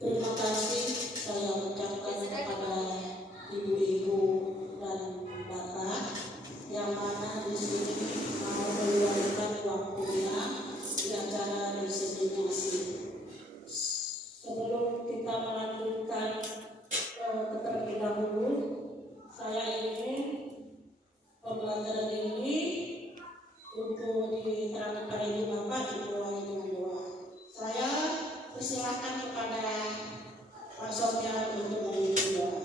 Terima kasih saya ucapkan kepada ibu-ibu dan bapak yang mana di sini mau meluangkan waktunya di acara inseminasi. Sebelum kita melanjutkan terlebih dahulu, saya ingin pembelajaran ini untuk diterangkan ibu bapak dimulai dengan doa. Saya persilakan kepada Pak Sofyan untuk memimpin doa.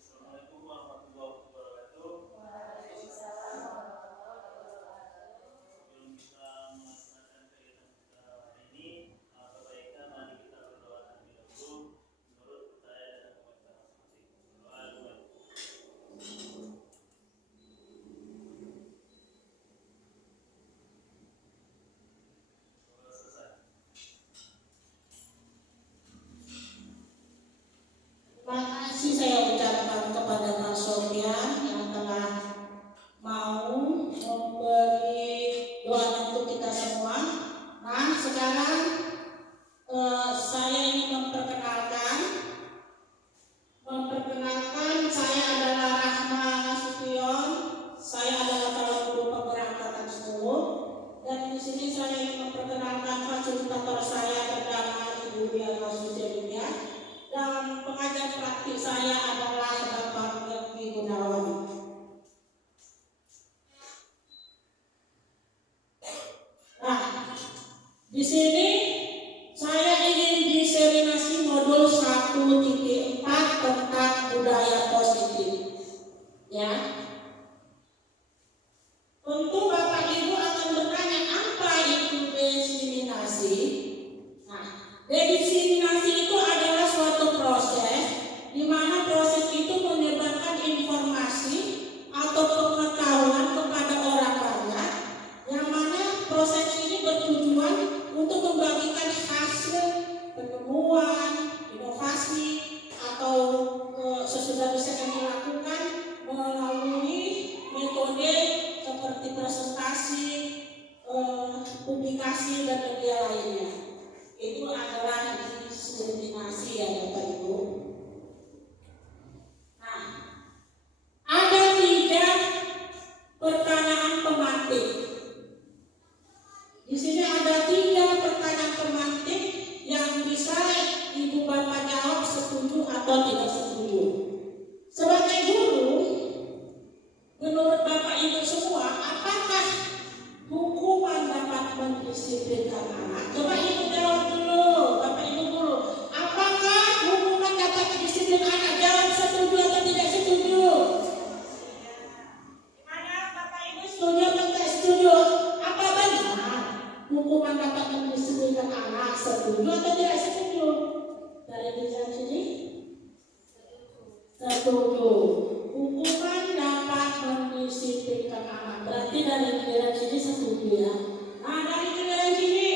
Assalamualaikum warahmatullahi wabarakatuh. Sebelum kita melaksanakan kegiatan kita hari ini, sebaiknya mari kita berdoa terlebih dahulu menurut saya dan komentar masing-masing. Doa dulu. Selesai. Terima kasih saya ucapkan kepada Pak Sofyan yang telah mau memberi doa untuk kita semua. Nah, sekarang saya ingin memperkenalkan saya adalah Rahma Nasution. Saya adalah calon guru penggerak angkatan 10 dan di sini saya ingin memperkenalkan fasilitator saya bernama Ibu Diana Sucelia. Dan pengajar praktik saya adalah Bapak Yogi Gunawan. Nah, di sini saya ingin diseminasi modul 1.4 tentang budaya positif. Ya. Tentu Bapak Ibu akan bertanya apa itu diseminasi? Nah, diseminasi itu adalah suatu proses di mana proses itu menyebarkan informasi atau pengetahuan kepada orang banyak, yang mana proses ini bertujuan untuk membagikan hasil penemuan, inovasi atau sesudah riset yang dilakukan melalui metode seperti presentasi, publikasi dan media lainnya. Itu adalah diseminasi ya Bapak Ibu. Nah, ada 3 pertanyaan pemantik. Di sini ada 3 pertanyaan pemantik yang bisa Ibu Bapak jawab setuju atau tidak setuju. Sebagai guru, menurut Bapak Ibu semua, apakah hukuman dapat mendisiplinkan anak? Coba Ibu jawab dulu, Bapak Ibu guru. Apakah hukuman dapat mendisiplinkan anak? Jawab setuju atau tidak setuju? Gimana Bapak Ibu, setuju atau tidak setuju? Apa benar hukuman dapat mendisiplinkan anak? Setuju atau tidak setuju? Dari tulisan sini? Setuju. Hukuman dapat mendisiplinkan anak. Berarti dari giliran sini setuju ya. Nah, dari giliran sini,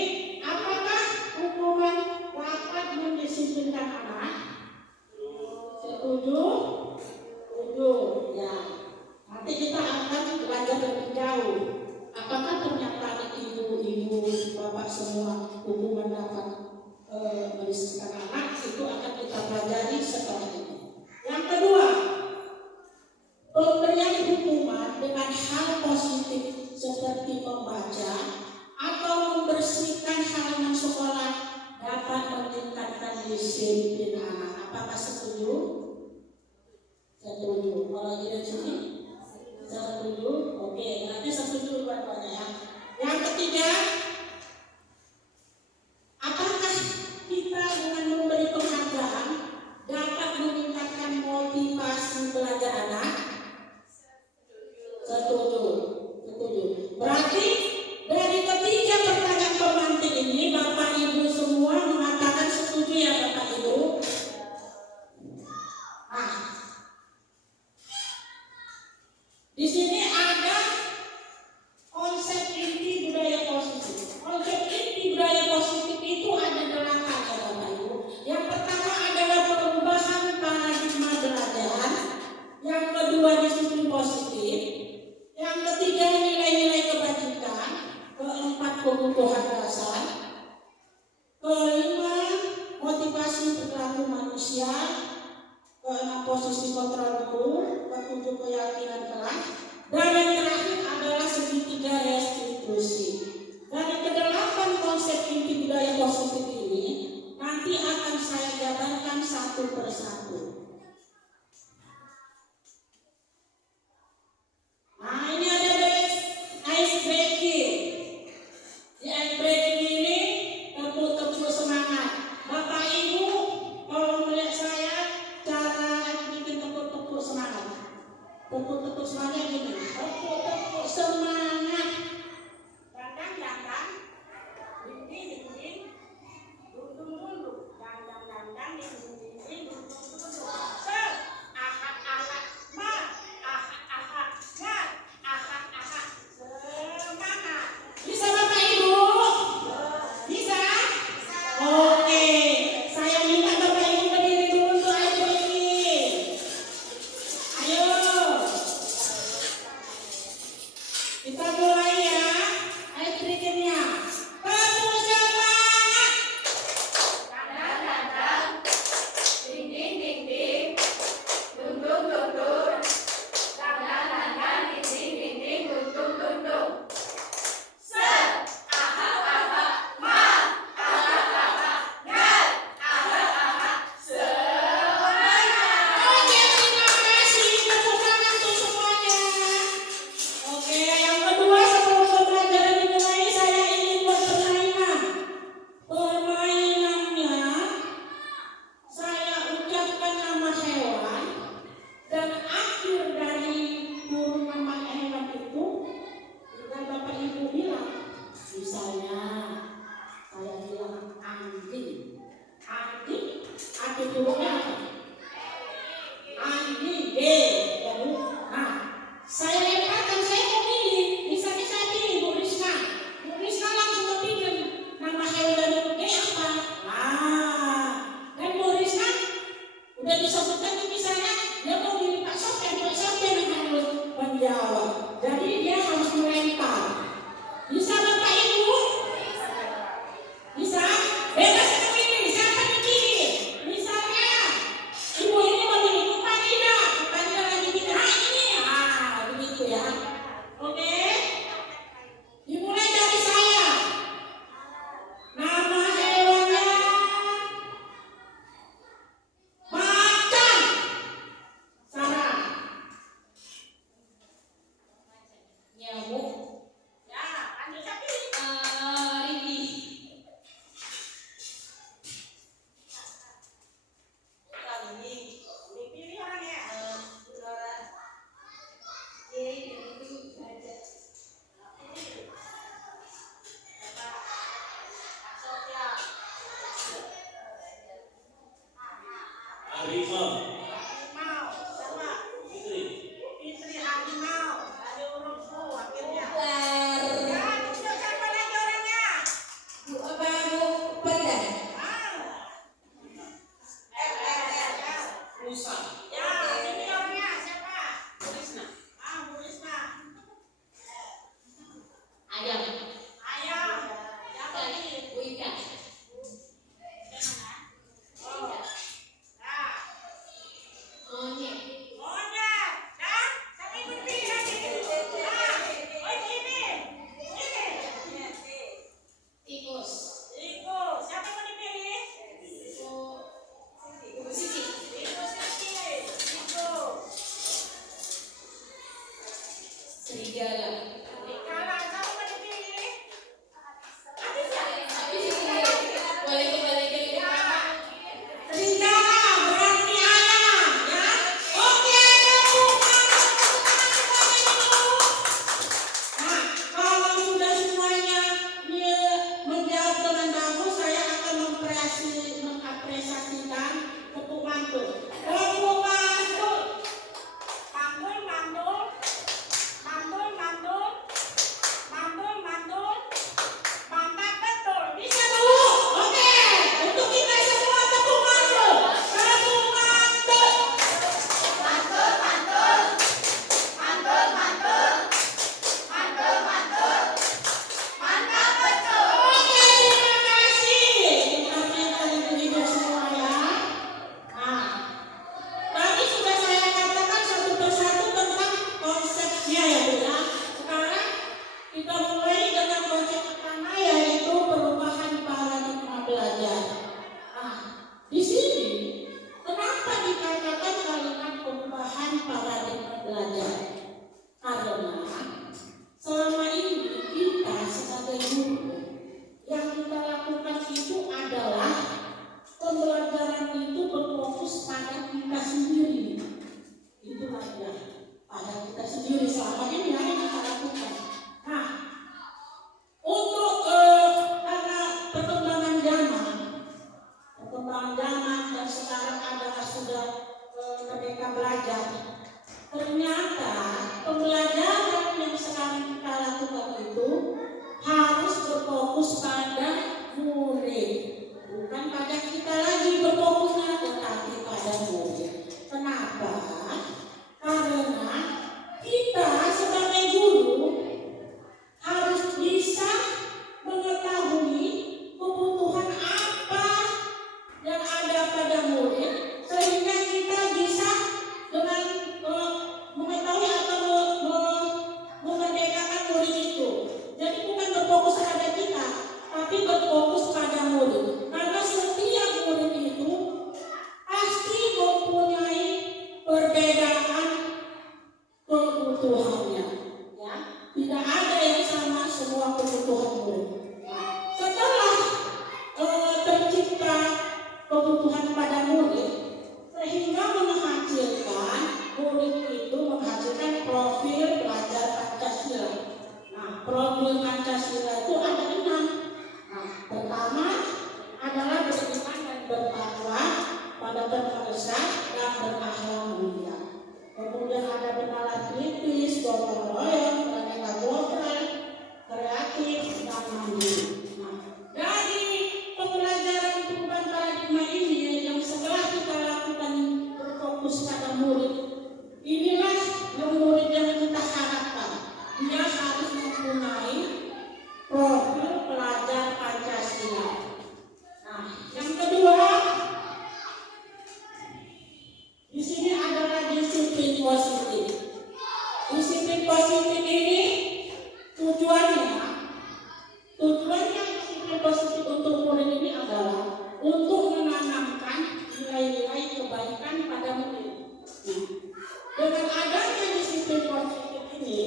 apakah hukuman dapat mendisiplinkan anak? Setuju? Setuju. Ya. Nanti kita akan belajar lebih jauh. Apakah pernyataan ibu-ibu, bapak semua hukuman dapat mendisiplinkan anak? Itu akan kita pelajari setelah ini. Yang kedua, pemberian hukuman dengan hal positif seperti membaca atau membersihkan halaman sekolah dapat meningkatkan disiplin anak. Apakah setuju? Setuju. Kalau di sini setuju. Oke, berarti setuju buat-buatnya ya. Yang ketiga, apakah kita dengan memberi penghargaan dapat meningkatkan motivasi belajar anak? Setuju. Setuju. Berarti dari ketiga pertanyaan pemantik ini Bapak Ibu semua mengatakan setuju ya Bapak Ibu? Nah, di sini ada kebutuhan dasar. Kelima, motivasi perilaku manusia. Keenam, posisi kontrol guru. Ketujuh, keyakinan kelas. Dan yang terakhir adalah segitiga restitusi. Dan yang kedelapan konsep inti budaya positif ini nanti akan saya jabarkan satu persatu. Nah, ini ada ice breaking. Di paradigma belajar. Karena selama ini kita sebagai guru yang kita lakukan itu adalah pembelajaran itu berfokus pada kita sendiri. Itu aja, pada kita sendiri selama ini yang kita lakukan. Nah, untuk karena perkembangan zaman dan sekarang adalah sudah merdeka belajar. Ternyata pembelajaran yang sekarang kita lakukan itu harus berfokus pada murid, bukan pada kita lagi berfokusnya, tetapi pada murid. Kenapa? Karena kita sebagai guru harus bisa mengetahui kebutuhan apa yang ada pada murid, sehingga kita bisa dengan mengetahui atau memerdekakan murid itu. Jadi bukan berfokus pada kita, tapi berfokus pada murid. Karena setiap murid itu pasti mempunyai perbedaan kebutuhannya, ya. Tidak ada yang sama semua kebutuhan murid. Setelah tercipta kebutuhan pada murid, sehingga menghasilkan murid itu menghasilkan profil pelajar Pancasila. Nah, profil Pancasila itu ada 6. Nah, pertama adalah beriman dan bertakwa pada Tuhan Esa dan berakhlak mulia. Kemudian ada bernalar kritis, gotong royong, beraneka ragam, kreatif, dan mandiri. Nah, dari pembelajaran perubahan paradigma ini yang setelah kita lakukan berfokus pada murid, inilah yang murid yang kita harapkan. Dia harus mempunyai profil pelajar Pancasila. Nah, yang kedua, di sini adalah disiplin positif. Disiplin positif ini tujuannya disiplin positif untuk murid ini adalah untuk menanamkan nilai-nilai kebaikan pada murid. Nah, dengan adanya disiplin positif ini,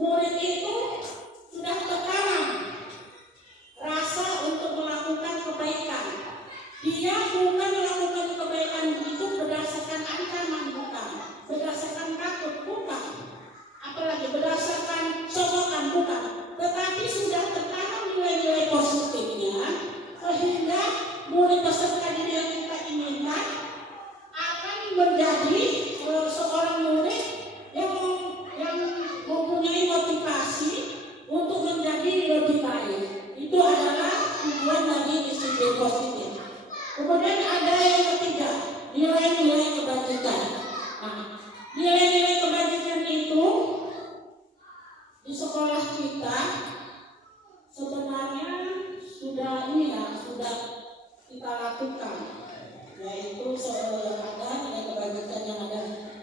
murid itu sudah tertanam rasa untuk melakukan kebaikan. Dia bukan melakukan kebaikan itu berdasarkan ancaman, bukan. Berdasarkan takut, bukan. Apalagi berdasarkan sokongan, bukan. Tetapi sudah tertanam nilai-nilai positifnya, sehingga murid peserta didik yang kita inginkan akan menjadi seorang murid yang mempunyai motivasi untuk menjadi lebih baik. Itu adalah tujuan dari disiplin positif. Kemudian ada yang ketiga, nilai-nilai kebajikan. Nah, nilai-nilai kebajikan itu di sekolah kita sebenarnya sudah kita lakukan, yaitu ada nilai kebajikan yang ada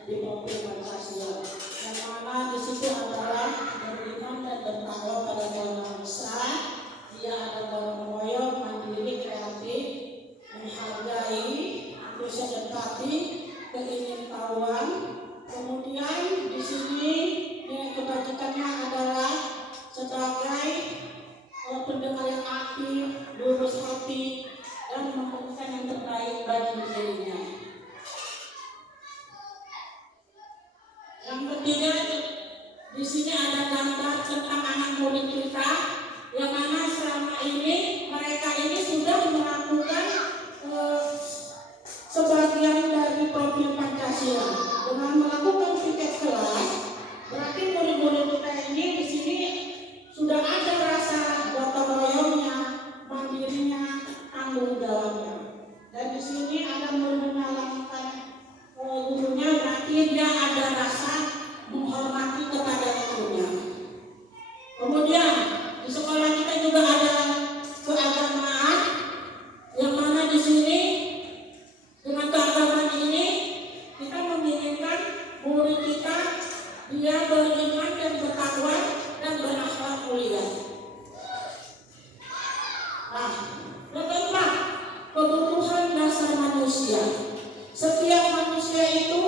di profil Pancasila, yang mana di situ adalah beriman dan bertakwa pada Tuhan Yang Esa. Dia ada gotong royong, mandiri, kreatif, menghargai, antusias empati, keingintahuan. Kemudian di sini nilai kebajikannya adalah sebagai pendengar yang aktif, lurus hati, dan memberikan yang terbaik bagi dirinya. Yang ketiga, di sini ada gambar tentang anak murid kita, yang mana selama ini mereka ini sudah melakukan sebagian dari profil Pancasila dengan melakukan piket kelas. Berarti murid-murid kita ini di sini sudah ada rasa gotong royongnya, mandirinya, tanggung jawabnya. Dan di sini ada murid menyalahkan gurunya, berarti dia ada rasa menghormati kepada gurunya. Kemudian di sekolah kita juga ada keagamaan, yang mana di sini dengan keagamaan ini kita menginginkan murid kita dia beriman dan bertakwa dan berakhlak mulia. Nah, yang keempat, kebutuhan dasar manusia. Setiap manusia itu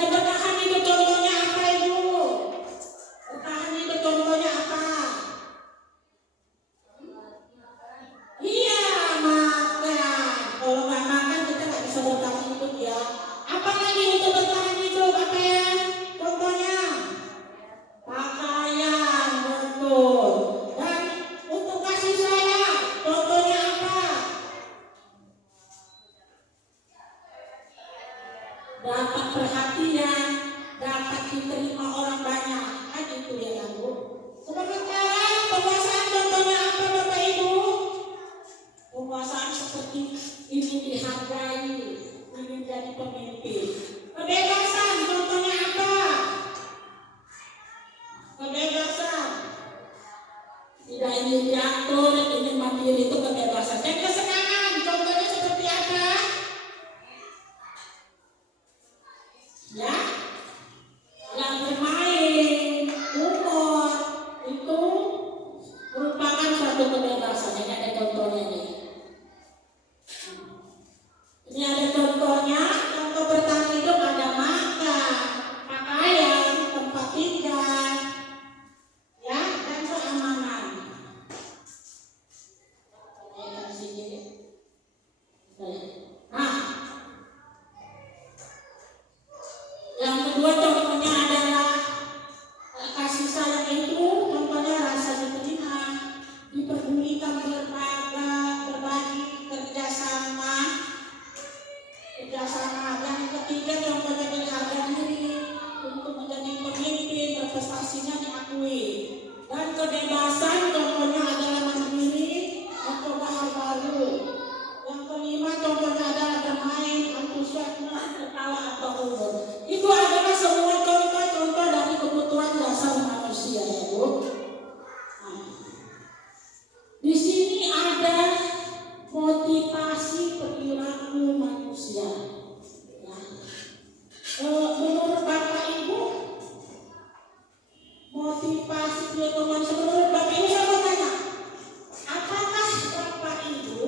Jadi bertahan hidup contohnya apa Ibu? Bertahan hidup contohnya apa? Iya, makan. Kalau nggak makan kita nggak bisa bertahan hidup ya. Apalagi untuk bertahan hidup apa ya? Contohnya pakaian, betul. Dan untuk kasih sayang, contohnya apa? Dapat perhatian, dapat diterima orang banyak. Kan itu ya Bu. Sementara penguasaan contohnya apa Bapak Ibu? Penguasaan seperti ingin dihargai, ingin jadi pemimpin. Kebebasan contohnya apa? Kebebasan. Tidak ingin diatur, ingin mandiri itu kebebasan. Dan kesenangan contohnya seperti apa? Ya, yang bermain, humor, itu merupakan suatu kebebasan. Ini ada contohnya nih. Ini ada contohnya. Contoh bertahan hidup ada makan, pakaian, tempat tinggal, ya, dan keamanan. Nah, yang kedua contohnya adalah kasih sayang itu contohnya rasa diterima, diperdulikan, berbagi, kerjasama. Yang ketiga contohnya berharga diri untuk menjadi pemimpin, berprestasinya diakui. Dan kebebasan contohnya adalah mandiri, mencoba hal baru. Yang kelima contohnya adalah bermain, antusiasme, ketawa atau humor. Itu adalah semua contoh-contoh dari kebutuhan dasar manusia ya Bu. Nah, di sini ada motivasi perilaku manusia. Ya. Menurut Bapak Ibu, motivasi perilaku manusia menurut Bapak Ibu saya mau tanya, apakah Bapak Ibu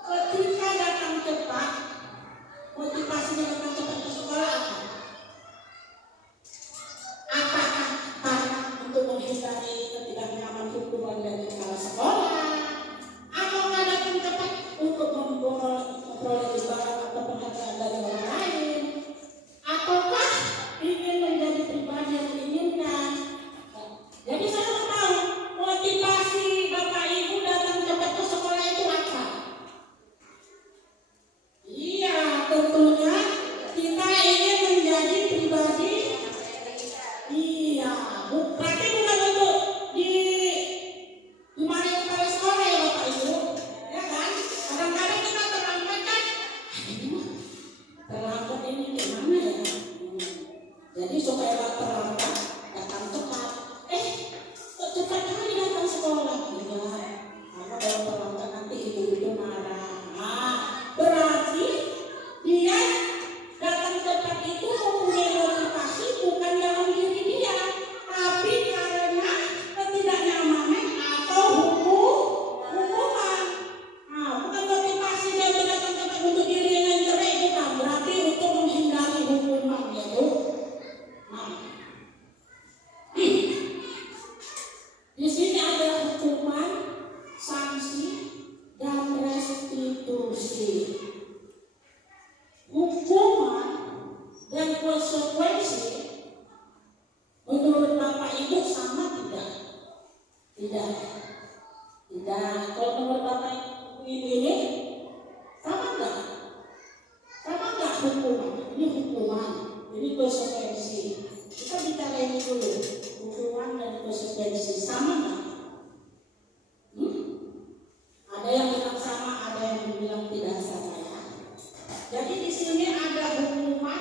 ketika datang cepat, motivasinya datang cepat ke sekolah apa? Apakah karena untuk menghindari ketidaknyaman hubungan dari kepala sekolah? Atau datang cepat untuk memperoleh barang atau penghargaan dari orang lain? Ataukah ingin menjadi pribadi yang diinginkan? Jadi saya mau tahu motivasi Bapak Ibu datang cepat ke sekolah itu apa? Iya, tentunya kita ingin menjadi pribadi. Iya, berarti bukan untuk dimarahin kepala sekolah ya Bapak Ibu, ya kan? Kadang-kadang kita terlambat kan? Terlambat ini gimana ya? Jadi supaya gak terlambat, datang cepat. Kok cepat kali datang sekolah? Iya, karena kalau terlambat nanti ibu-ibu marah. Nah, berarti dia datang cepat itu mempunyai motivasi bukan dalam diri dia, tapi karena ketidaknyamanan atau hukuman. Nah, bukan motivasi dia datang cepat untuk diri yang cerai, bukan. Berarti untuk menghindari hukuman ya Bu. Nah, di sini ada hukuman, sanksi, dan restitusi. Hukuman dan konsekuensi menurut Bapak Ibu sama tidak? Tidak. Kalau menurut Bapak Ibu ini sama enggak? Sama enggak hukuman? Ini hukuman, ini konsekuensi. Kita bicara ini dulu, hukuman dan konsekuensi sama enggak? Ada yang bilang sama, ada yang bilang tidak sama ya. Jadi di sini ada hukuman,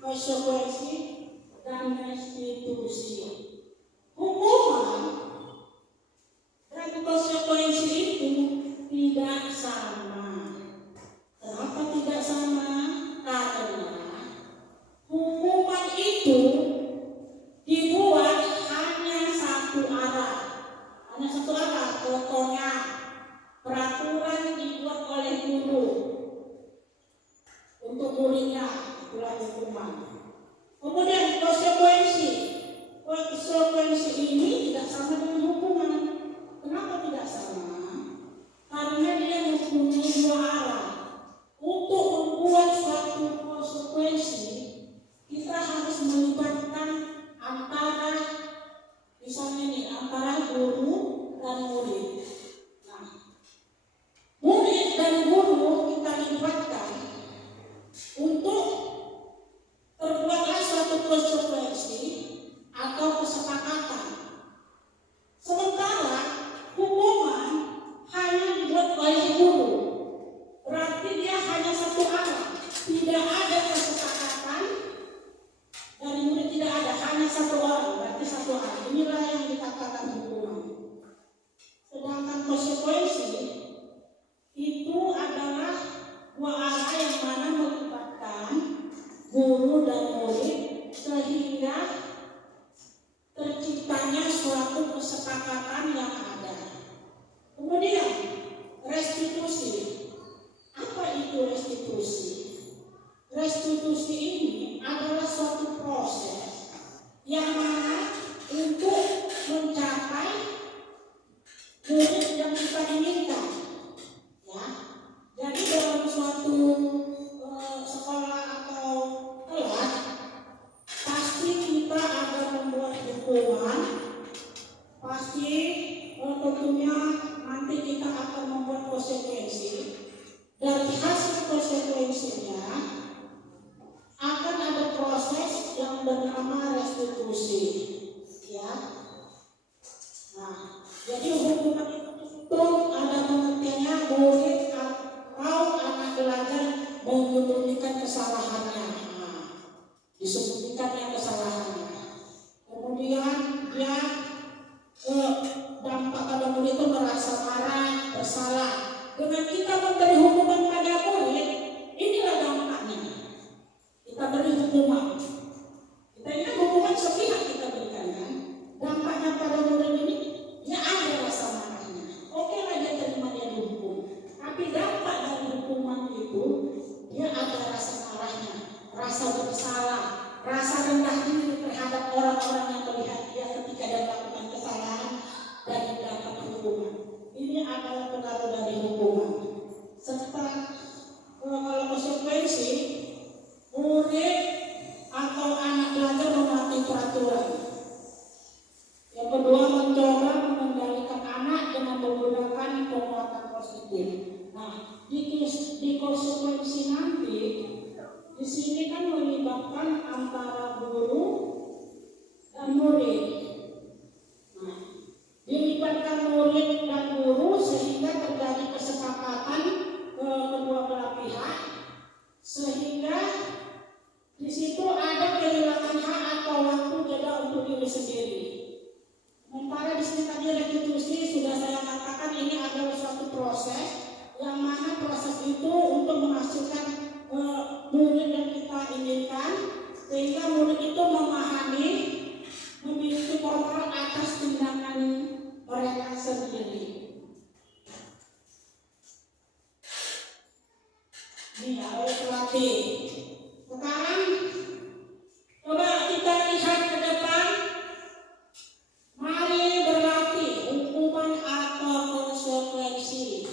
konsekuensi, dan restitusi. Hukuman dan konsekuensi itu tidak sama. Kenapa tidak sama? Karena hukuman itu dibuat hanya satu arah. Hanya satu arah. Contohnya peraturan dibuat oleh guru untuk muridnya, itulah hukuman. persiswaan. Inilah yang dikatakan hukuman. Sedangkan konsekuensi itu adalah dua arah yang mana melibatkan guru dan murid sehingga terciptanya suatu kesepakatan yang ada. Kemudian restitusi. Apa itu restitusi? Restitusi ini adalah suatu proses yang mana untuk mencapai murid yang kita inginkan. Ya, jadi dalam suatu sekolah atau kelas pasti kita akan membuat hukuman, pasti tentunya nanti kita akan membuat konsekuensi. Dari hasil konsekuensinya akan ada proses yang bernama restitusi. Ya, nah, jadi hukuman itu ada pengertiannya murid atau anak belajar menyembunyikan kesalahannya. Nah, disembunyikannya kesalahannya. Kemudian dia dampak pada murid itu merasa marah, bersalah. Dengan kita memberi hukuman pada murid, inilah dampaknya. Kita beri hukuman. Kita ini hukuman sepihak kita berikan kan. Dampaknya pada murid ini, dia ada rasa marahnya. Oke lah dia terima dia dihukum. Tapi dampak dari hukuman itu, dia ada rasa marahnya, rasa bersalah, rasa rendah diri terhadap orang-orang yang melihat dia ketika dia melakukan kesalahan dan dapat hukuman. Ini adalah pengaruh dari hukuman. Serta kalau konsekuensi, murid atau anak belajar mematuhi peraturan. Yang kedua, mencoba mengendalikan anak dengan menggunakan penguatan positif. Nah, di konsekuensi nanti, di sini kan melibatkan antara guru dan murid. Nah, dilibatkan murid dan guru sehingga terjadi kesepakatan kedua belah pihak, sehingga di situ ada kehilangan hak atau waktu jeda untuk diri sendiri. Sementara di sini tadi restitusi sudah saya katakan ini adalah suatu proses yang mana proses itu untuk menghasilkan murid yang kita inginkan, sehingga murid itu memahami, memiliki kontrol atas tindakan mereka sendiri. Ini oleh pelatih. Sekarang coba kita lihat ke depan. Mari berlatih hukuman atau konsekuensi.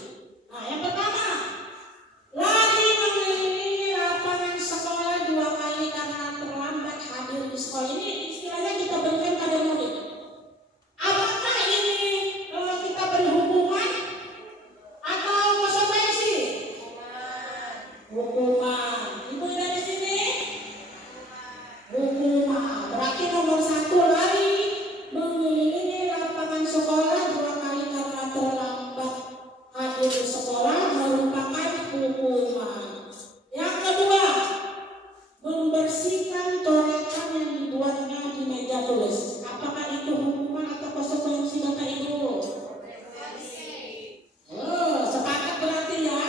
Nah, yang pertama, lari mengelilingi lapangan sekolah 2 kali karena terlambat hadir di sekolah. Ini istilahnya kita berikan pada murid. Apakah ini kita beri hukuman atau konsekuensi? Hukuman. Ibu dari sini? Hukuman. Berarti nomor 1 lari mengelilingi lapangan sekolah 2 kali karena terlambat hadir di sekolah merupakan hukuman. Yang kedua, membersihkan coretan yang dibuatnya di meja tulis. Apakah itu hukuman atau konsekuensi Bapak Ibu? Sepakat berarti ya,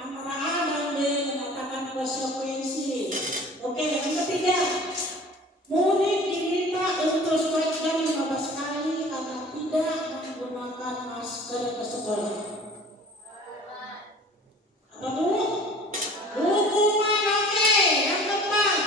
antara A dan B menyatakan konsekuensi. Oke, yang ketiga, murid diminta untuk stretch jam 15 kali karena tidak menggunakan masker ke sekolah. Apa tuh? Hukuman. Oke, yang keempat,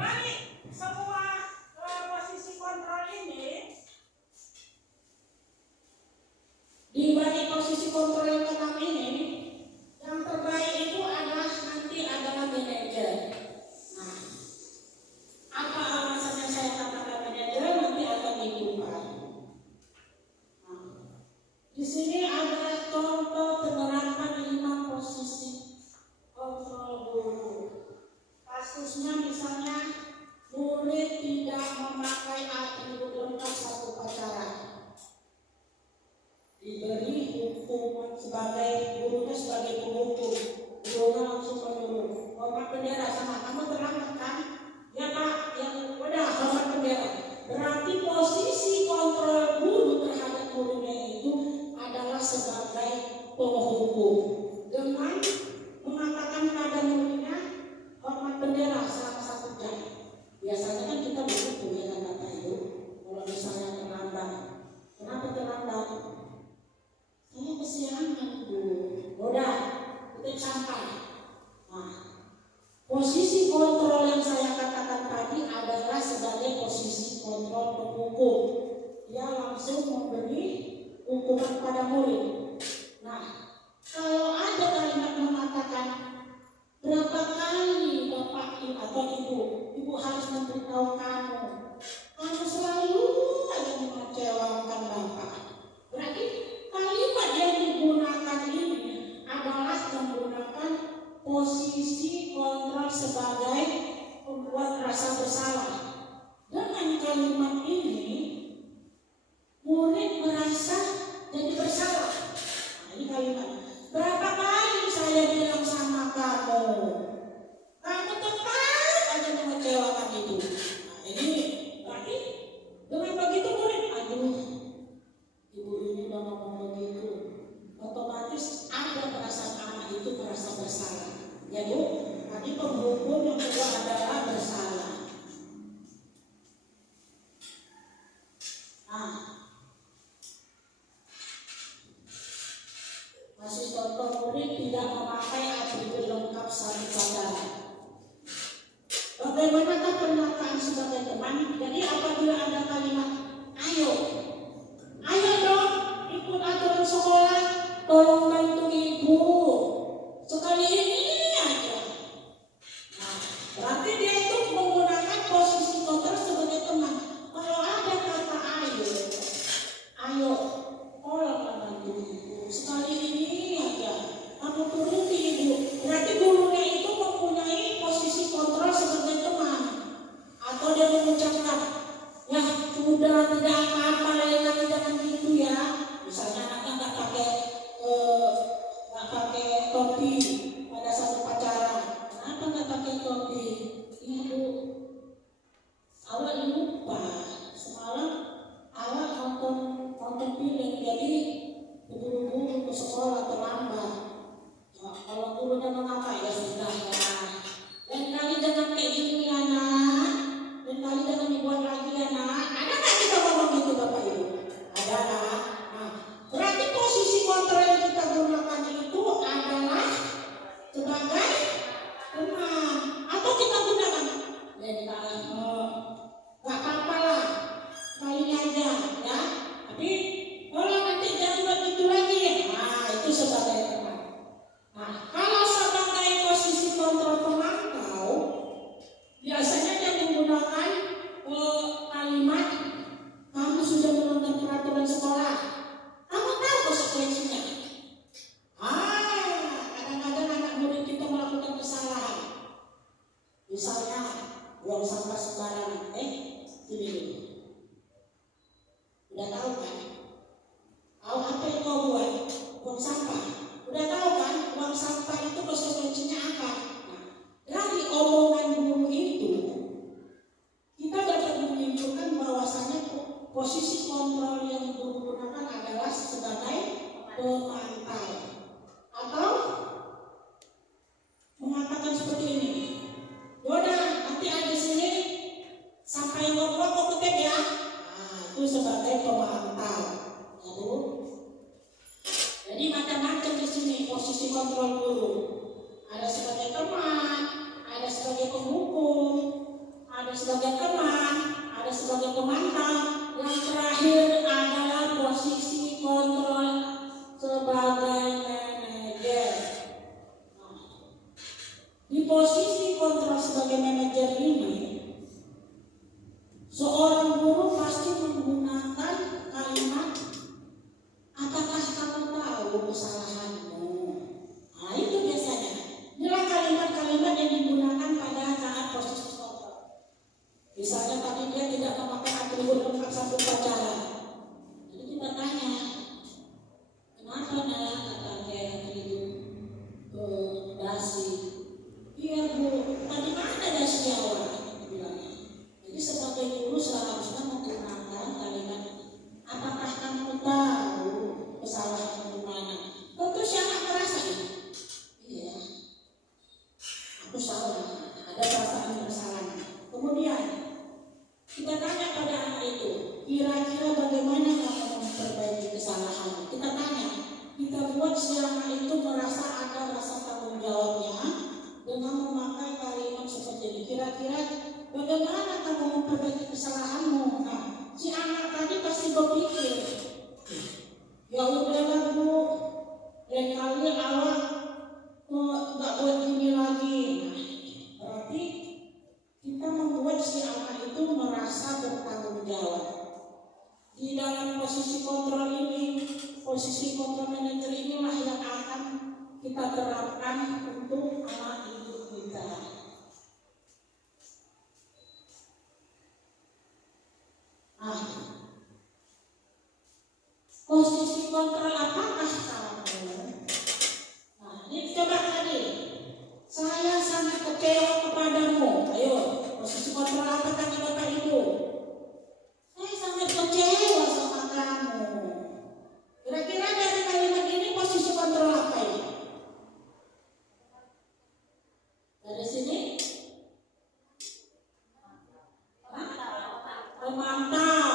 balik semua posisi kontrol ini, di balik posisi kontrol yang keenam ini, yang terbaik itu adalah manajer. Nah, apa alasannya saya katakan manajer nanti akan dikupas. Nah, di sini adalah contoh penerapan 5 posisi kontrol guru. Kasusnya misalnya murid tidak memakai atribut lengkap saat upacara, diberi hukuman sebagai gurunya sebagai penghukum. Gurunya langsung menyuruh hormat bendera sama kamu terlambat kan? Ya Pak, yang udah hormat bendera. Berarti posisi kontrol guru terhadap muridnya itu adalah sebagai penghukum dengan mengatakan pada muridnya hormat bendera selama 1 jam. Biasanya kan kita begitu ya kan Bapak Ibu. Kalau misalnya terlambat, kenapa terlambat? Saya kesiangan Bu. Udah, titip sampai. Nah, posisi kontrol yang saya katakan tadi adalah sebagai posisi kontrol penghukum. Dia langsung memberi hukuman pada murid. Nah, kalau ada kalimat mengatakan berapa kali Bapak atau Ibu harus memberitahu kamu selalu aja mengecewakan Bapak. Berarti kalimat yang digunakan ini adalah menggunakan posisi kontrol sebagai membuat rasa bersalah. Dengan kalimat ini murid merasa jadi bersalah. Nah, ini kalimat. Berapa kali saya bilang sama kamu tetap aja mengecewakan itu. Nah, ini berarti dengan begitu murid, aduh, ibu ini udah ngomong begitu, otomatis ada perasaan anak itu merasa bersalah. Ya Bu, tadi penghukum yang kedua adalah bersalah. Nah, masih contoh murid tidak memakai atribut lengkap saat upacara. Bagaimanakah pernyataan sebagai teman? Jadi apabila ada kalimat, ayo dong ikut aturan sekolah, tolong bantu ibu sekali ini aja. Nah, berarti dia itu menggunakan posisi kontrol sebagai teman. Kalau ada kata ayo tolong bantu ibu sekali ini aja, kamu turuti ibu. Berarti gurunya itu mempunyai posisi kontrol sebagai teman. Atau dia mengucapkan, ya sudah tidak apa-apa Lena, jangan gitu ya. Misalnya anaknya nggak pakai topi pada saat upacara. Kenapa nggak pakai topi? Ya Bu, awak lupa semalam awak nonton film, jadi buru-buru ke sekolah terlambat. Nah, kalau gurunya mengapa ya sudah ya. Lain kali jangan kayak gini anak. Lain kali jangan dibuat lagi anak. Ada nggak kita ngomong gitu Bapak Ibu? Ada lah. Nah, berarti posisi kontrol yang kita gunakan itu adalah sebagai teman. Atau kita gunakan nggak apa-apa lah, kali aja ya. Tapi kalau nanti jangan begitu lagi ya. Nah, itu sebagai teman. Nah, kalau sebagai posisi kontrol pemantau, biasanya dia menggunakan kalimat, kamu sudah melanggar peraturan sekolah, kamu tahu konsekuensinya. Kadang-kadang anak murid kita melakukan kesalahan, misalnya buang sampah sembarangan. Ini dulu, udah tahu kan? Tahu apa yang kau buang sampah. Udah tahu kan, buang sampah itu konsekuensinya apa? Nah, dari omongan guru itu, kita dapat menyimpulkan bahwasanya posisi kontrol yang guru gunakan adalah sebagai pemantau. Atau mengatakan seperti ini, yaudah nanti ada sini sampai ngobrol kok kutip ya. Nah, itu sebagai pemantau. Ya Bu. Jadi macam-macam di sini posisi kontrol guru. Ada sebagai teman, ada sebagai penghukum, ada sebagai teman, ada sebagai pemantau, yang terakhir adalah posisi kontrol sebagai manajer. Di posisi kontrol sebagai manajer ini, seorang guru pasti menggunakan kalimat, apakah kamu tahu kesalahanmu? Nah itu biasanya. Inilah kalimat-kalimat yang digunakan pada saat posisi kontrol. Misalnya tadi dia tidak memakai atribut lengkap satu upacara. Jadi kita tanya, kenapa nak kata dia atribut dasi? Iya bu, tadi mana dasi awal? Bilangnya. Jadi sebagai guru seharusnya menggunakan kalimat, apakah kamu tahu kesalahan di mana? Tentu si anak merasa ini. Iya, aku salah. Ada perasaan bersalah. Kemudian kita tanya pada anak itu, kira-kira bagaimana kamu memperbaiki kesalahan? Kita tanya, kita buat si anak itu merasa ada rasa tanggung jawabnya dengan memakai kalimat seperti ini. Kira-kira bagaimana kamu memperbaiki kesalahanmu? Nah, si anak tadi pasti berpikir, ya udahlah bu, lain kali Allah nggak buat ini lagi. Nah, berarti kita membuat si anak itu merasa bertanggung jawab. Di dalam posisi kontrol ini, posisi kontrol manajer inilah yang akan kita terapkan untuk anak didik kita. Nah, posisi kontrol apakah kamu? Nah, ini coba tadi. Saya sangat kecewa kepadamu. Ayo, posisi kontrol apa tadi Bapak Ibu? Saya sangat kecewa sama kamu. Kira-kira dari kalimat ini posisi kontrol apa ini? Dari sini? Pemantau.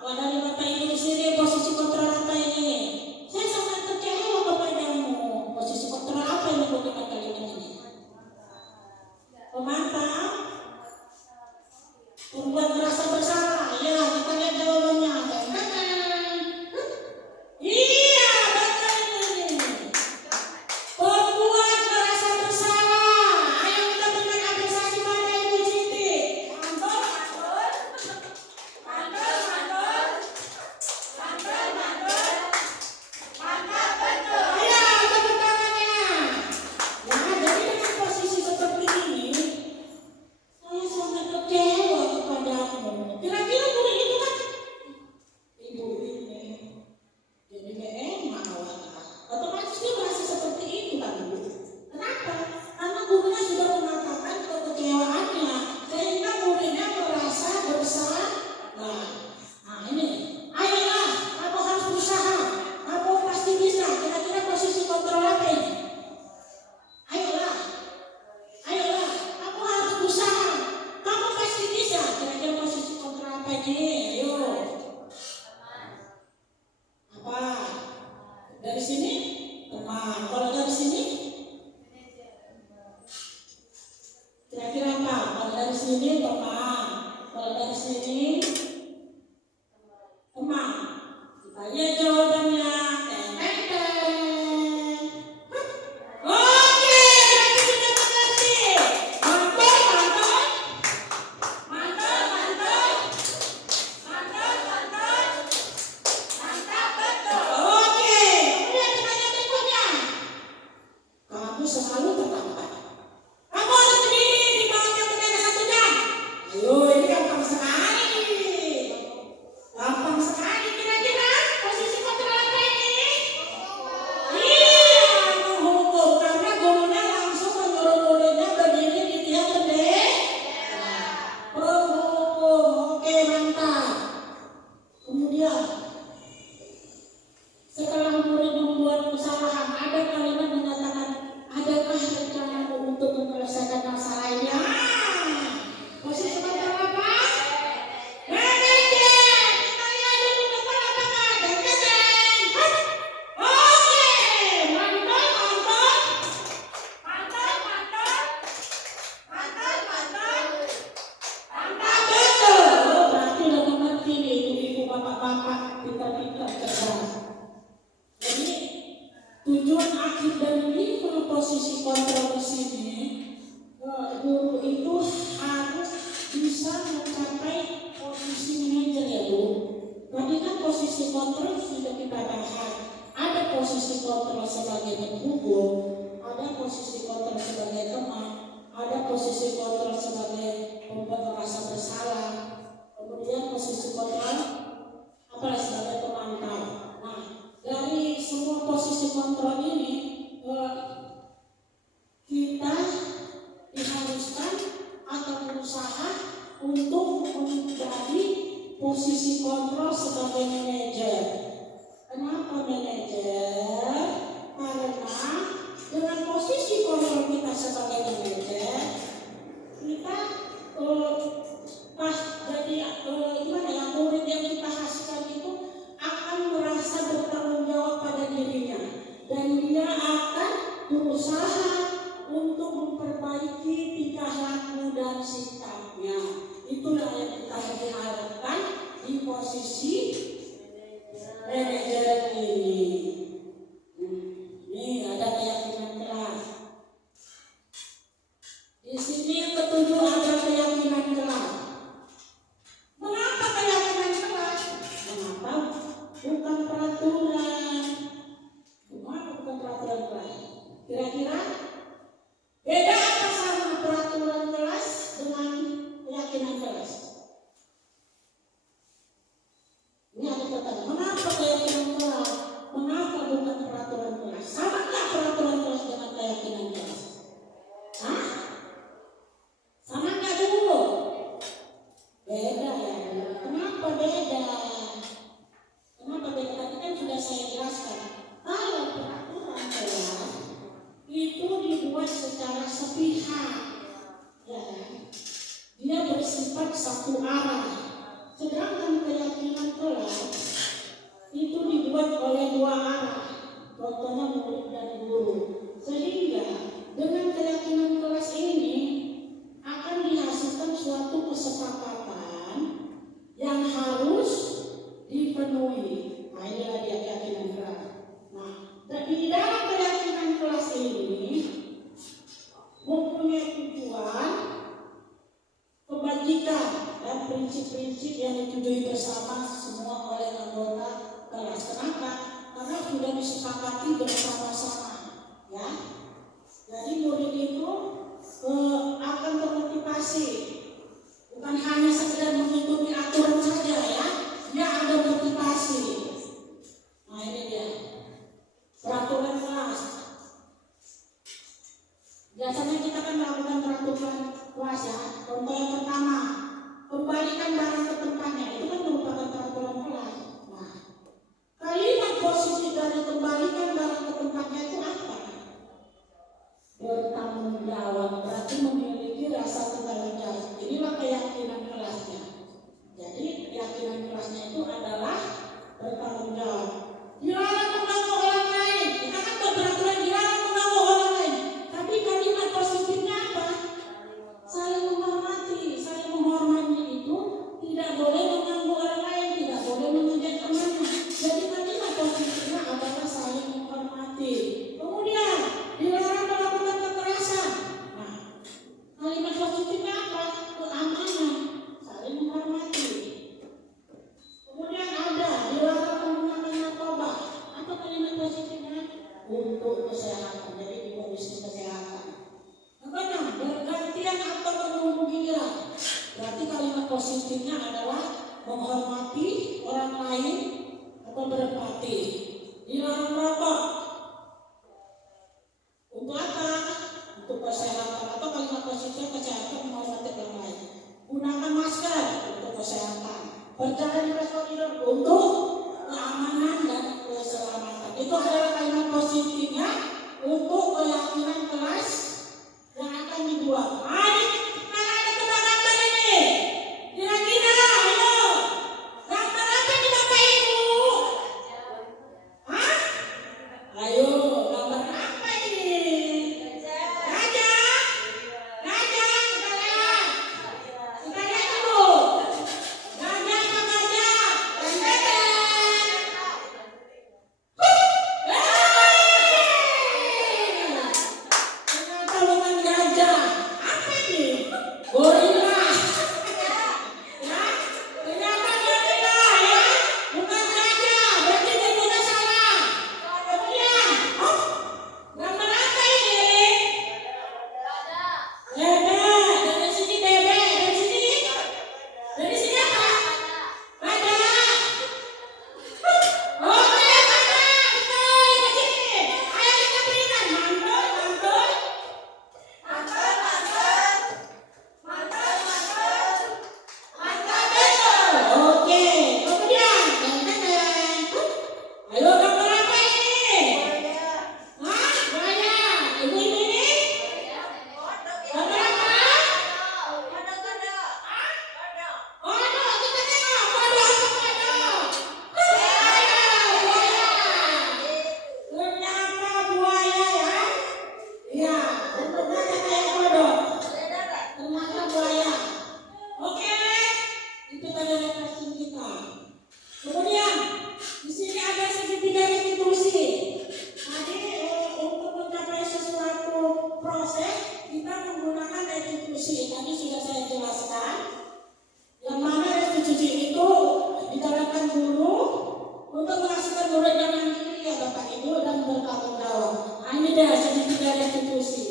Kalau dari Bapak Ibu di sini posisi kontrol apa ini? Saya sangat kecewa kepadamu. Posisi kontrol apa yang menggunakan kalimat ini? Pemantau. Membuat merasa bersalah. Ya, kita lihat jawabannya. Iya, betul ini. Membuat merasa bersalah. Ayo kita berikan apresiasi pada Ibu Siti. Mantul, mantul. Mantul, mantul. Mantul, mantul. Mantap, betul. Ayo, tepuk tangannya. Ya, jadi dengan posisi seperti ini, saya sangat kecewa kepadamu. Kira-kira guru itu kan ibu ini jadi gak enak awalnya. Otomatis dia merasa seperti itu kan Bu. Kenapa? Karena gurunya sudah mengatakan kekecewaannya, sehingga gurunya merasa bersalah. Nah ini, ayolah, kamu harus berusaha, kamu pasti bisa. Kira-kira posisi kontrol apa ini? Ayolah, ayolah, kamu harus berusaha, kamu pasti bisa. Kira-kira posisi kontrol apa ini? Ayo. Apa? Dari sini? Teman. Kalau dari sini? Kira-kira apa? Kalau dari sini teman. Kalau dari sini? Teman. Kita lihat jawabannya. Teng, teng, teng. Oke, berarti sudah mengerti. Mantul, mantul. Mantul, mantul. bapak-bapak, pintar-pintar, cerdas. Jadi tujuan akhir dari posisi kontrol di sini, guru itu harus bisa mencapai posisi manajer ya Bu. Tadi kan posisi kontrol sudah kita bahas. Ada posisi kontrol sebagai penghubung, ada posisi kontrol sebagai teman, ada posisi kontrol sebagai pembuat merasa bersalah, kemudian posisi kontrol sebagai pemantau. Nah, dari semua posisi kontrol ini kita diharuskan atau berusaha untuk menjadi posisi kontrol sebagai manajer. Kenapa manajer? Karena dengan posisi kontrol kita sebagai manajer, kita pas jadi gimana ya, murid yang kita hasilkan itu akan merasa bertanggung jawab pada dirinya, dan dia akan berusaha untuk memperbaiki tingkah laku dan sikapnya. Itulah yang kita harapkan di posisi manajer ini. Ini ada keyakinan kelas. Di sini ketujuh ada keyakinan kelas. Mengapa keyakinan kelas? Mengapa bukan peraturan? Mengapa bukan peraturan kelas? Kira-kira beda apa sama peraturan kelas dengan keyakinan kelas? Ini ada pertanyaan. Mengapa keyakinan kelas? Mengapa bukan peraturan kelas? Sama nggak peraturan kelas dengan keyakinan kelas? Hah? Sama nggak dulu? Beda ya. Kenapa beda? Kenapa beda? Tadi kan sudah saya jelaskan. Kalau peraturan kelas itu dibuat secara sepihak, ya, dia bersifat satu arah. Sedangkan keyakinan kelas itu dibuat oleh dua arah, contohnya murid dan guru. Sehingga dengan keyakinan kelas ini akan dihasilkan suatu kesepakatan yang harus dipenuhi. Nah, inilah dia keyakinan kelas. Nah, di dalam keyakinan kelas ini mempunyai tujuan kebajikan dan prinsip-prinsip yang disetujui bersama semua oleh anggota kelas. Kenapa? Karena sudah disepakati bersama-sama, ya. Jadi murid itu akan termotivasi, bukan hanya sekedar mengikuti aturan saja, ya. Dia ada motivasi. Nah, ini dia peraturan kelas. Biasanya kita kan melakukan peraturan kelas, ya. Contoh yang pertama, kembalikan barang ke tempatnya. Itu kan merupakan peraturan kelas. Nah, kalimat positif dari kembalikan barang ke tempatnya itu apa? Bertanggung jawab, berarti memiliki rasa bertanggung jawab. Inilah keyakinan kelasnya. Jadi keyakinan kelasnya itu adalah bertanggung jawab. Dilarang mengganggu orang lain. Kita kan berperaturan dilarang mengganggu orang lain. Tapi kalimat positifnya apa? Saling menghormati. Saling menghormati itu tidak boleh mengganggu orang lain, tidak boleh menginjak temannya. Jadi kalimat positifnya adalah saling menghormati. Kemudian dilarang melakukan kekerasan. Nah, kalimat positifnya apa? Keamanan, saling menghormati. Kemudian ada dilarang menggunakan narkoba. Apa kalimat positifnya? Untuk kesehatan. Jadi di kondisi kesehatan. Keenam, bergantian atau menunggu giliran. Berarti kalimat positifnya adalah menghormati orang lain atau berempati. Dilarang merokok. Untuk apa? Untuk kesehatan. Atau kalimat positifnya kesehatan, menghormati orang lain. Gunakan masker untuk kesehatan. Berjalan di koridor untuk keamanan dan keselamatan. Itu adalah kalimat positifnya untuk keyakinan kelas yang akan dibuat. Ayo, mana ada gambar ini? Kira-kira, ayo. Gambar apa nih Bapak Ibu? Hah? Ayo, gambar apa ini? Gajah? Gajah, kita lihat. Kita lihat dulu. Gajah apa gajah? Gajah. guru untuk menghasilkan murid yang mandiri ya Bapak Ibu dan bertanggung jawab. Nah, ini dia segitiga restitusi.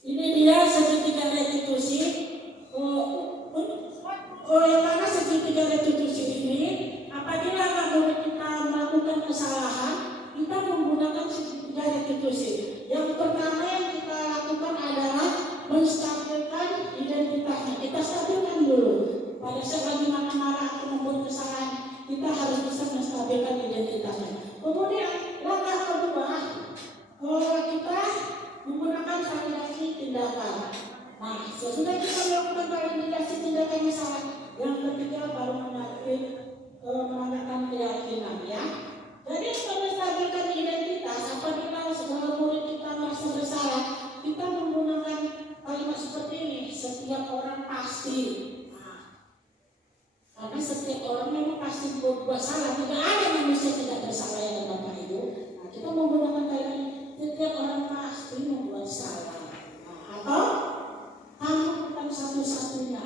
Ini dia segitiga restitusi. Oleh karena segitiga restitusi ini, apabila murid kita melakukan kesalahan, kita menggunakan segitiga restitusi. Yang pertama yang kita lakukan adalah menstabilkan identitasnya. Kita stabilkan dulu. Pada saat lagi marah-marah atau membuat kesalahan, kita harus bisa menstabilkan identitasnya. Kemudian langkah kedua, kita menggunakan validasi tindakan. Nah, sesudah kita melakukan validasi tindakan yang salah, yang ketiga baru menanyakan keyakinan ya. Jadi untuk menstabilkan identitas, apabila sebuah murid kita merasa bersalah, kita menggunakan kalimat seperti ini: setiap orang pasti. Karena setiap orang memang pasti berbuat salah, tidak ada manusia tidak bersalah ya Bapak Ibu. Nah, kita menggunakan kalimat setiap orang pasti membuat salah. Atau kamu bukan satu-satunya.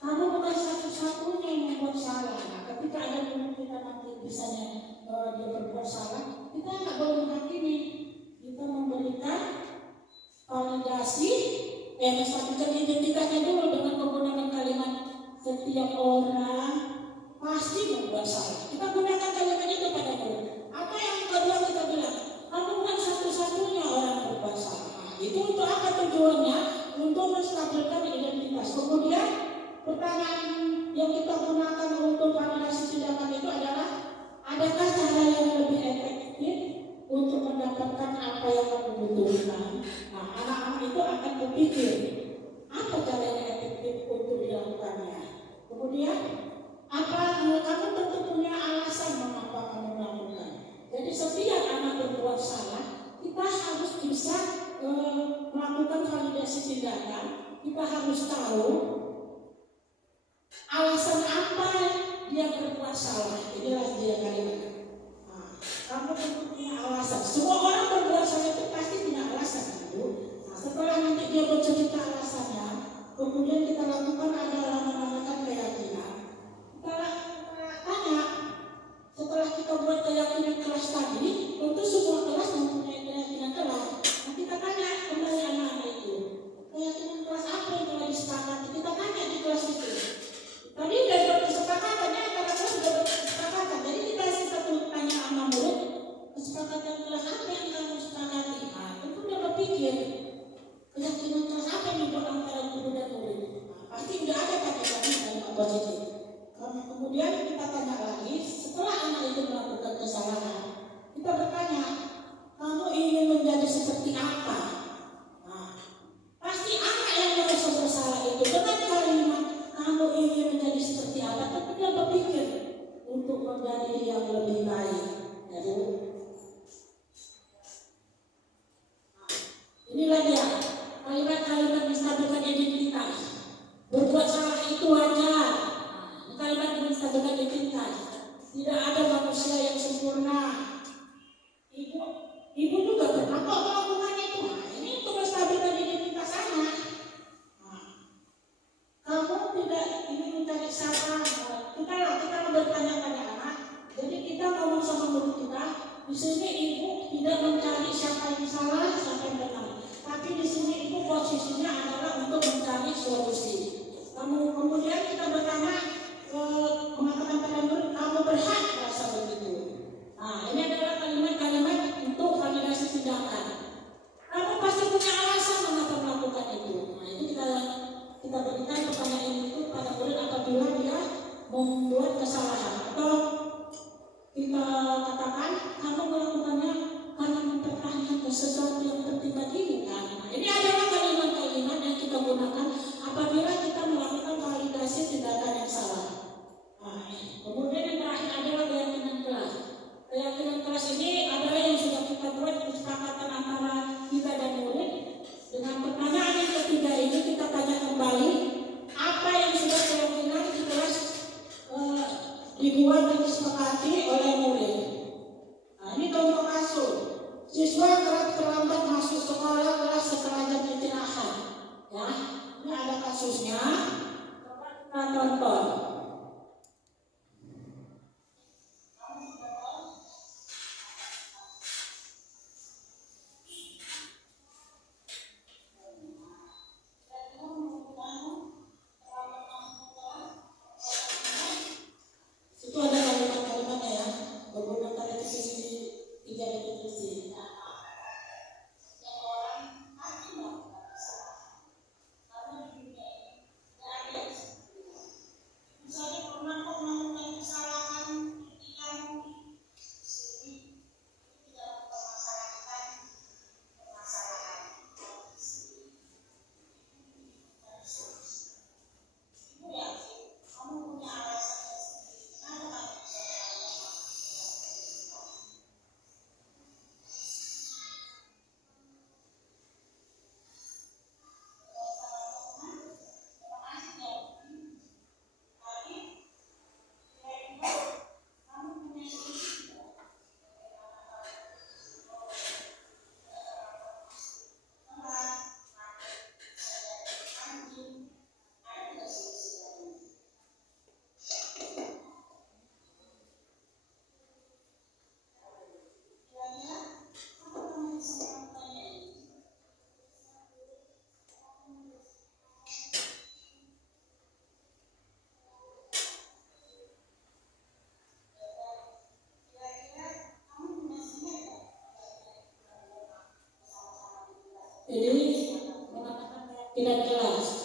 Kamu bukan satu-satunya yang membuat salah. Nah, ketika ada yang kita nanti misalnya dia berbuat salah, kita nggak boleh menghakimi. Kita memberikan validasi, menstabilkan identitasnya dulu dengan menggunakan kalimat setiap orang pasti membuat salah. Kita gunakan kalimat itu pada murid. Apa yang kedua kita bilang? Kamu bukan satu-satunya orang berbuat salah. Nah, itu untuk apa tujuannya? Untuk menstabilkan identitas. Kemudian pertanyaan yang kita gunakan untuk validasi tindakan itu adalah, adakah cara yang lebih efektif untuk mendapatkan apa yang kamu butuhkan? Nah, anak-anak itu akan berpikir apa cara yang efektif untuk dilakukannya. Kemudian kamu tentu punya alasan mengapa kamu melakukan. Jadi setiap anak berbuat salah, kita harus bisa melakukan validasi tindakan. Kita harus tahu alasan apa dia berbuat salah. Inilah dia kalimatnya. Nah, kamu tentu punya alasan. Semua orang berbuat salah itu pasti punya alasan, Ibu. Nah, setelah nanti dia bercerita alasannya, kemudian kita lakukan adalah menanyakan keyakinan. Kita tanya, setelah kita buat keyakinan kelas tadi, tentu semua kelas mempunyai keyakinan kelas. Nah, kita tanya kembali anak-anak itu, keyakinan kelas apa yang telah disepakati? Kita tanya di kelas itu. Tadi sudah berkesepakatannya, antara kelas sudah berkesepakatan. Jadi kita tanya sama murid, kesepakatan kelas apa yang kamu sepakati? Nah, tentu dia berpikir, keyakinan kelas apa yang dibuat antara guru dan murid? Nah, pasti tidak ada kata-kata positif. Kemudian kita tanya lagi, setelah anak itu melakukan kesalahan, kita bertanya, kamu ingin menjadi seperti apa? Nah, pasti anak yang merasa bersalah itu dengan kalimat kamu ingin menjadi seperti apa, tapi dia berpikir untuk menjadi yang lebih baik. Jadi, inilah dia kalimat-kalimat menstabilkan identitas. Berbuat salah itu wajar. Kalimat menstabilkan identitas. Tidak ada manusia yang sempurna. Ibu juga pernah kok melakukan itu. Nah, ini untuk menstabilkan identitas anak. Nah, kamu tidak ingin mencari siapa. Kita bertanya pada anak. Jadi kita ngomong sama murid kita. Di sini ibu tidak mencari siapa yang salah, siapa yang benar. Tapi di sini ibu posisinya adalah untuk mencari solusi. Kemudian kita bertanya, mengatakan pada murid, kamu berhak merasa begitu. Nah, ini adalah kalimat-kalimat untuk validasi tindakan. Kamu pasti punya alasan mengapa melakukan itu. Nah, itu kita berikan pertanyaan itu pada murid apabila dia membuat kesalahan. Atau kita katakan, kamu melakukannya karena mempertahankan sesuatu yang penting bagimu. Nah, ini adalah kalimat-kalimat yang kita gunakan apabila kita melakukan validasi tindakan yang salah. Nah, kemudian yang terakhir adalah keyakinan kelas. Keyakinan kelas ini adalah yang sudah kita buat kesepakatan antara kita dan murid. Dengan pertanyaan yang ketiga ini kita tanya kembali apa yang sudah keyakinan di kelas dibuat dan disepakati oleh murid. Nah, ini contoh kasus. Siswa kerap terlambat masuk sekolah kelas setelah jam istirahat. Ya, ini ada kasusnya. Kita tonton. Tidak jelas.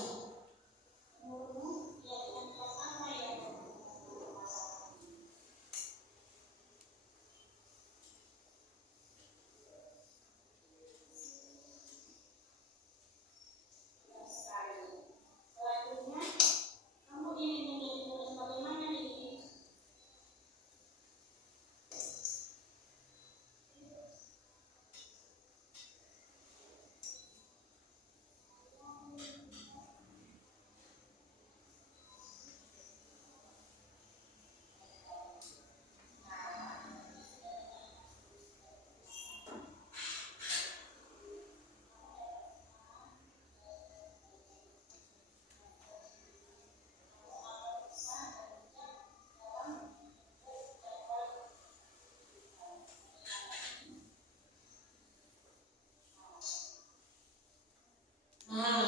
Nah,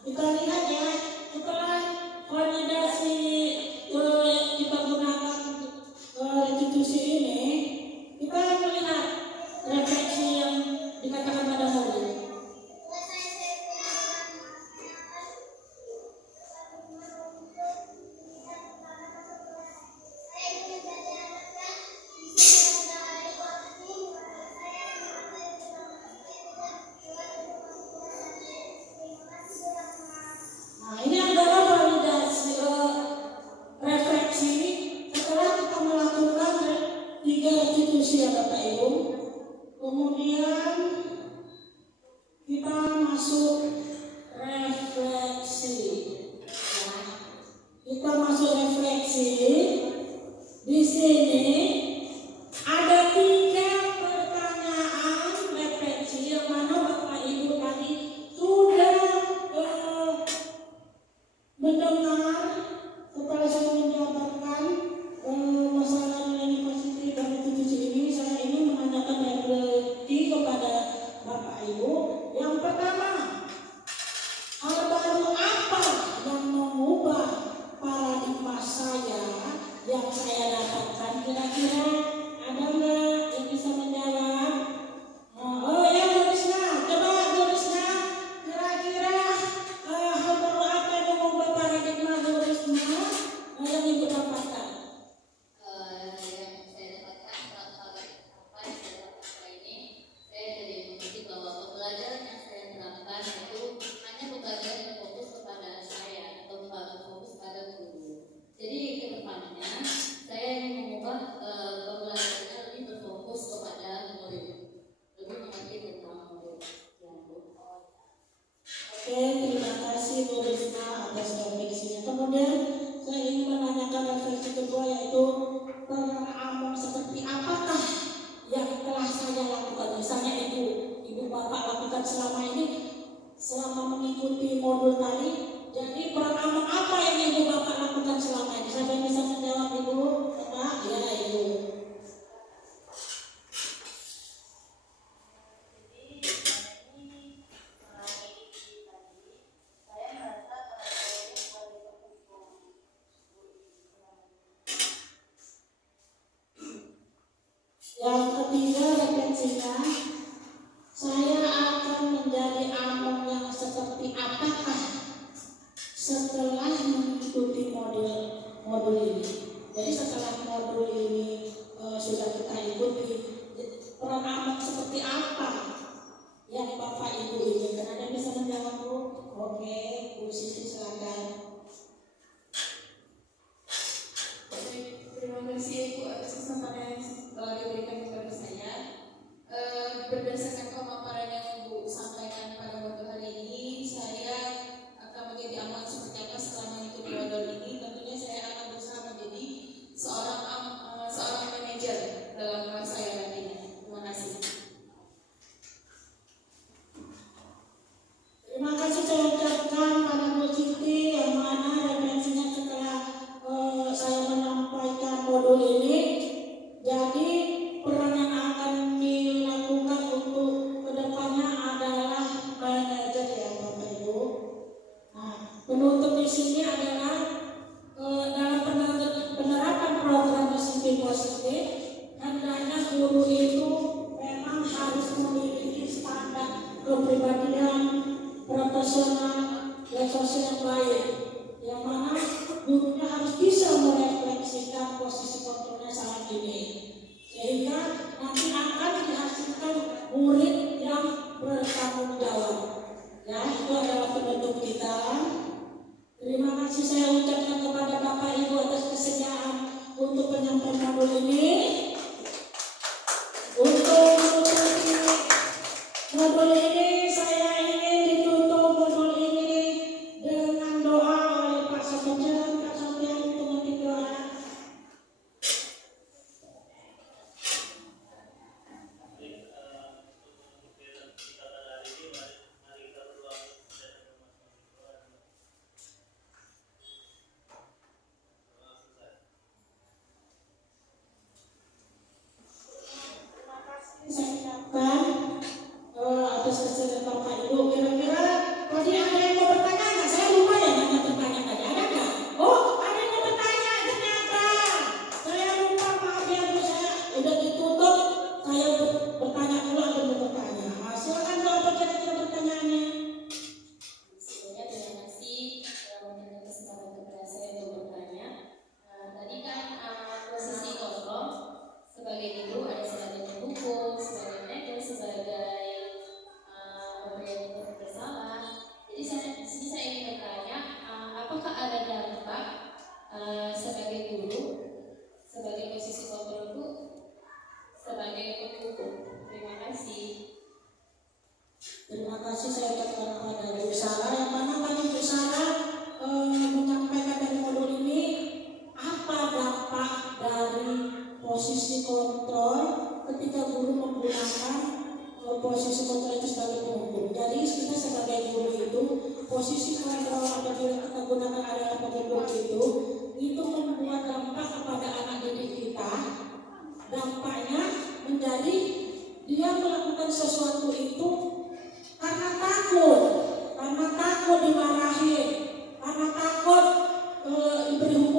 kita lihat ya, setelah validasi kita gunakan restitusi ini, kita melihat refleksi yang dikatakan pada modul. Nah, ini adalah validasi refleksi setelah kita melakukan 3 restitusi ya Bapak Ibu. Kemudian kita masuk refleksi. Nah, kita masuk refleksi. Di sini ada 3 pertanyaan refleksi yang mana Bapak Ibu tadi sudah mendengar setelah saya menjabarkan masalah nilai positif dan restitusi ini. Saya ingin menanyakan refleksi kepada Bapak Ibu. Yang pertama, hal baru apa yang mengubah paradigma saya yang saya dapatkan? Kira-kira ada nggak yang bisa menjawab? Oh ya, Dorisna, coba Dorisna, kira-kira hal baru apa yang mengubah paradigma Dorisna yang Ibu dapatkan? Yang saya dapatkan apa yang saya dapatkan ini, saya jadi mengerti bahwa pembelajaran yang saya terapkan itu hanya pembelajaran yang fokus kepada saya atau fokus pada guru. Jadi ke depannya saya ingin mengubah pembelajarannya lebih berfokus kepada murid, lebih mengerti tentang murid. Oke, terima kasih Bu Risma atas refleksinya. Kemudian saya ingin menanyakan refleksi kedua, yaitu peran Among seperti apakah yang telah saya lakukan. Misalnya Ibu Bapak lakukan selama ini, selama mengikuti modul tadi. Jadi peran Among apa yang Ibu Bapak lakukan selama ini? Siapa yang bisa menjawab Ibu? Bapak? Ya Ibu. Yang ketiga refleksinya, saya akan menjadi Among yang seperti apakah setelah mengikuti modul ini. Jadi setelah modul ini sudah kita ikuti, peran Among seperti apa yang Bapak Ibu inginkan? Ada yang bisa menjawab Bu? Oke, Bu Sisi silakan. Terima kasih Bu atas kesempatan yang telah diberikan kepada saya. Berdasarkan pemaparan yang Ibu sampaikan pada modul hari ini, saya akan menjadi Among seperti apa setelah mengikuti modul ini. Tentunya saya akan berusaha menjadi seorang manajer dalam kelas saya nantinya. Terima kasih. Terima kasih saya ucapkan pada Bu Siti yang mana refleksinya setelah saya menyampaikan modul ini. Jadi peran yang akan sehingga nanti akan dihasilkan murid yang bertanggung jawab. Ya, itu adalah penutup kita. Terima kasih saya ucapkan kepada Bapak Ibu atas kesediaan untuk penyampaian modul ini. Untuk menutupi modul ini, saya ingin ditutup modul ini dengan doa oleh Pak Sofian, Pak Sofian untuk nanti doa. Untuk kita pada hari ini, mari kita berdoa dan masing-masing selesai. Terima kasih saya ucapkan atas kesediaan Bapak Ibu. Kira-kira tadi ada yang mau bertanya nggak? Saya lupa ya nanya bertanya tadi, ada nggak? Oh, ada yang mau bertanya ternyata. Saya lupa, maaf ya Bu, saya udah ditutup. Saya bertanya dulu, ada yang mau bertanya. Silakan Bu, apa kira-kira pertanyaannya? Sebelumnya terima kasih telah memberikan kesempatan kepada saya untuk bertanya. Tadi kan posisi kontrol sebagai guru ada sebagai pendukung, sebagai manajer, sebagai pemberi yang bersalah. Jadi di sini saya ingin bertanya, apakah ada dampak sebagai guru, sebagai posisi kontrol itu sebagai pendukung? Terima kasih. Terima kasih saya ucapkan kepada Bu Sarah. Yang mana tadi Bu Sarah menyampaikan dari modul ini apa dampak dari posisi kontrol ketika guru menggunakan posisi kontrol itu sebagai pendukung. Jadi kita sebagai guru itu posisi kontrol apabila kita gunakan adalah pendukung itu membuat dampak kepada anak didik kita. Dampaknya menjadi dia melakukan sesuatu itu karena takut dimarahin, karena takut diberi hukuman.